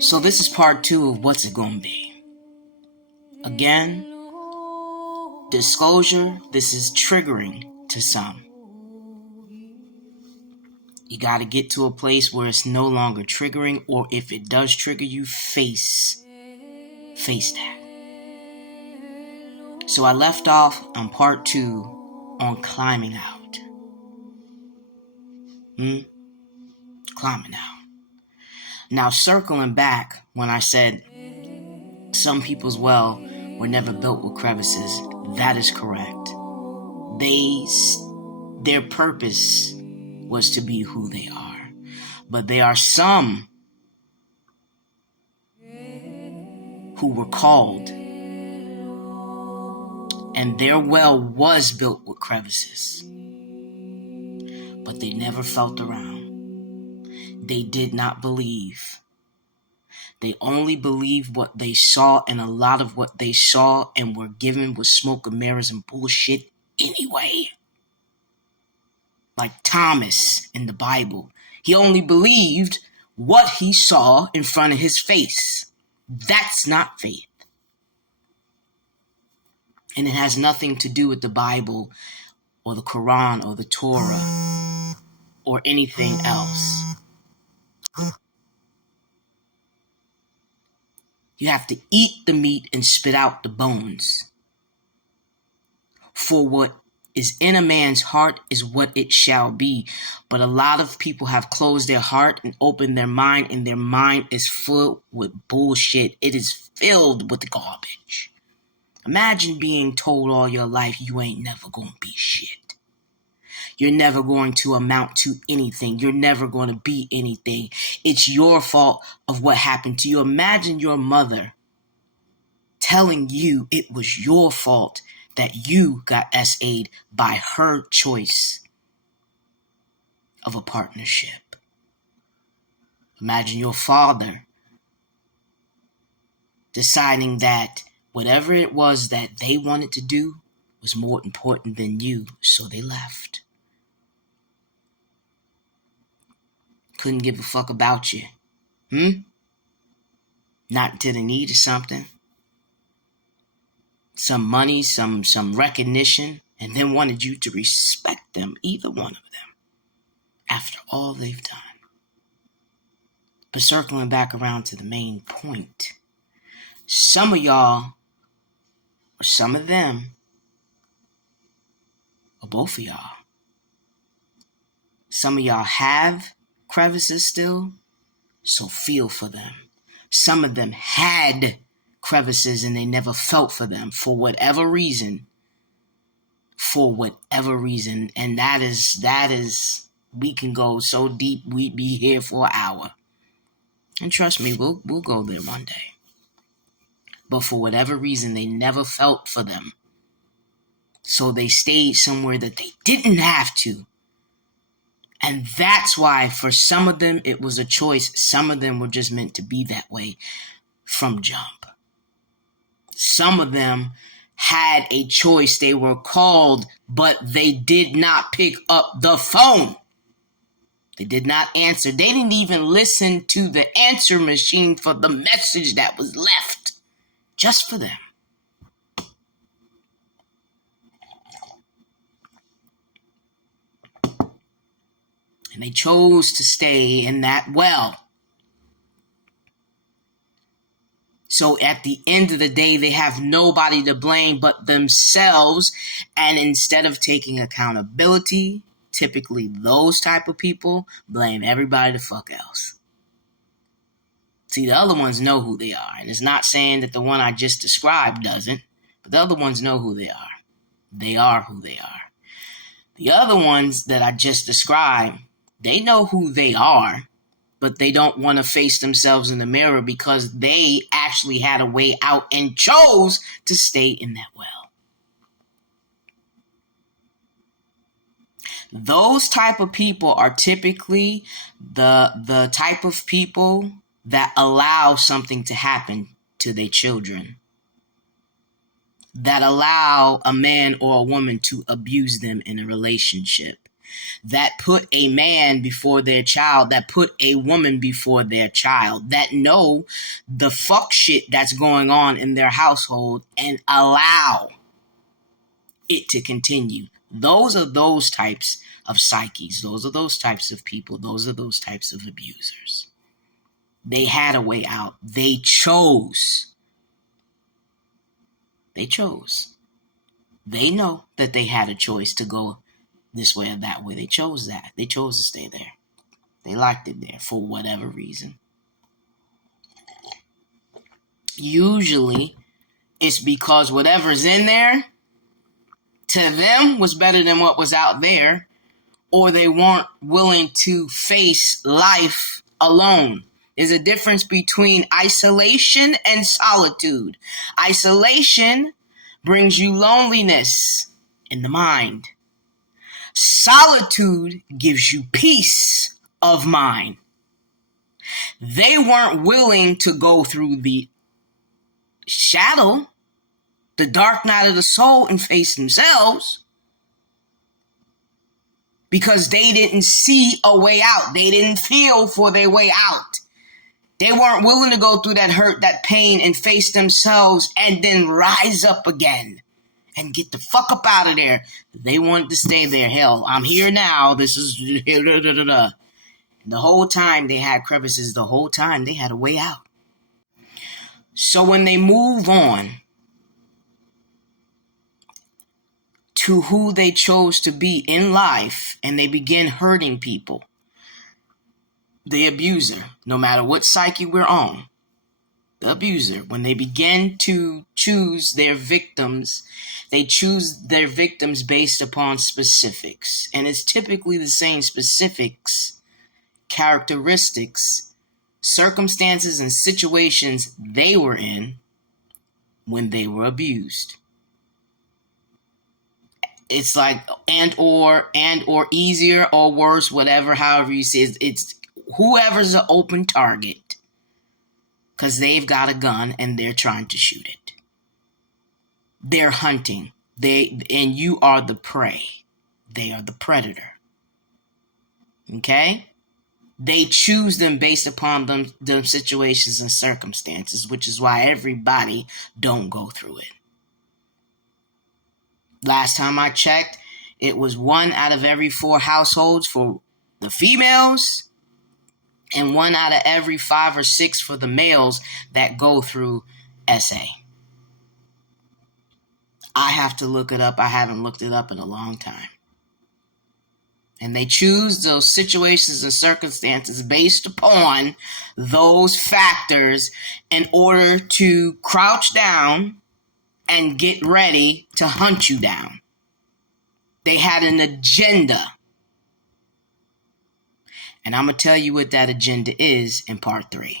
So this is part 2 of what's it gonna be. Again, disclosure, this is triggering to some. You gotta get to a place where it's no longer triggering, or if it does trigger you, face that. So I left off on part 2 on climbing out. Climbing out. Now, circling back, when I said some people's well were never built with crevices, that is correct. Their purpose was to be who they are. But there are some who were called, and their well was built with crevices, but they never felt around. They did not believe. They only believed what they saw, and a lot of what they saw and were given was smoke and mirrors and bullshit anyway. Like Thomas in the Bible. He only believed what he saw in front of his face. That's not faith. And it has nothing to do with the Bible or the Quran or the Torah or anything else. You have to eat the meat and spit out the bones. For what is in a man's heart is what it shall be. But a lot of people have closed their heart and opened their mind, and their mind is full with bullshit. It is filled with garbage. Imagine being told all your life you ain't never gonna be shit. You're never going to amount to anything. You're never going to be anything. It's your fault of what happened to you. Imagine your mother telling you it was your fault that you got SA'd by her choice of a partnership. Imagine your father deciding that whatever it was that they wanted to do was more important than you, so they left. Couldn't give a fuck about you. Not until they needed something. Some money, some recognition, and then wanted you to respect them, either one of them, after all they've done. But circling back around to the main point, some of y'all, or some of them, or both of y'all, some of y'all have crevices still, so feel for them. Some of them had crevices and they never felt for them for whatever reason. And that is, we can go so deep, we'd be here for an hour. And trust me, we'll go there one day. But for whatever reason, they never felt for them. So they stayed somewhere that they didn't have to. And that's why for some of them it was a choice. Some of them were just meant to be that way from jump. Some of them had a choice. They were called, but they did not pick up the phone. They did not answer. They didn't even listen to the answer machine for the message that was left just for them. And they chose to stay in that well. So at the end of the day, they have nobody to blame but themselves. And instead of taking accountability, typically those type of people blame everybody the fuck else. See, the other ones know who they are. And it's not saying that the one I just described doesn't, but the other ones know who they are. They are who they are. The other ones that I just described, they know who they are, but they don't want to face themselves in the mirror because they actually had a way out and chose to stay in that well. Those type of people are typically the type of people that allow something to happen to their children, that allow a man or a woman to abuse them in a relationship. that put a man before their child, that put a woman before their child, that know the fuck shit that's going on in their household and allow it to continue. Those are those types of psyches. Those are those types of people. Those are those types of abusers. They had a way out. They chose. They chose. They know that they had a choice to go this way or that way. They chose that. They chose to stay there. They liked it there for whatever reason. Usually, it's because whatever's in there to them was better than what was out there, or they weren't willing to face life alone. There's a difference between isolation and solitude. Isolation brings you loneliness in the mind. Solitude gives you peace of mind. They weren't willing to go through the shadow, the dark night of the soul, and face themselves because they didn't see a way out. They didn't feel for their way out. They weren't willing to go through that hurt, that pain, and face themselves and then rise up again and get the fuck up out of there. They wanted to stay there. Hell, I'm here now. This is... The whole time they had crevices. The whole time they had a way out. So when they move on to who they chose to be in life and they begin hurting people, the abuser, no matter what psyche we're on, the abuser, when they begin to choose their victims, they choose their victims based upon specifics. And it's typically the same specifics, characteristics, circumstances, and situations they were in when they were abused. It's like and or easier or worse, whatever, however you say it. It's whoever's an open target because they've got a gun and they're trying to shoot it. They're hunting. And you are the prey. They are the predator. Okay? They choose them based upon them situations and circumstances, which is why everybody don't go through it. Last time I checked, it was 1 out of every 4 households for the females and 1 out of every 5 or 6 for the males that go through SA. I have to look it up. I haven't looked it up in a long time. And they choose those situations and circumstances based upon those factors in order to crouch down and get ready to hunt you down. They had an agenda. And I'm going to tell you what that agenda is in part 3.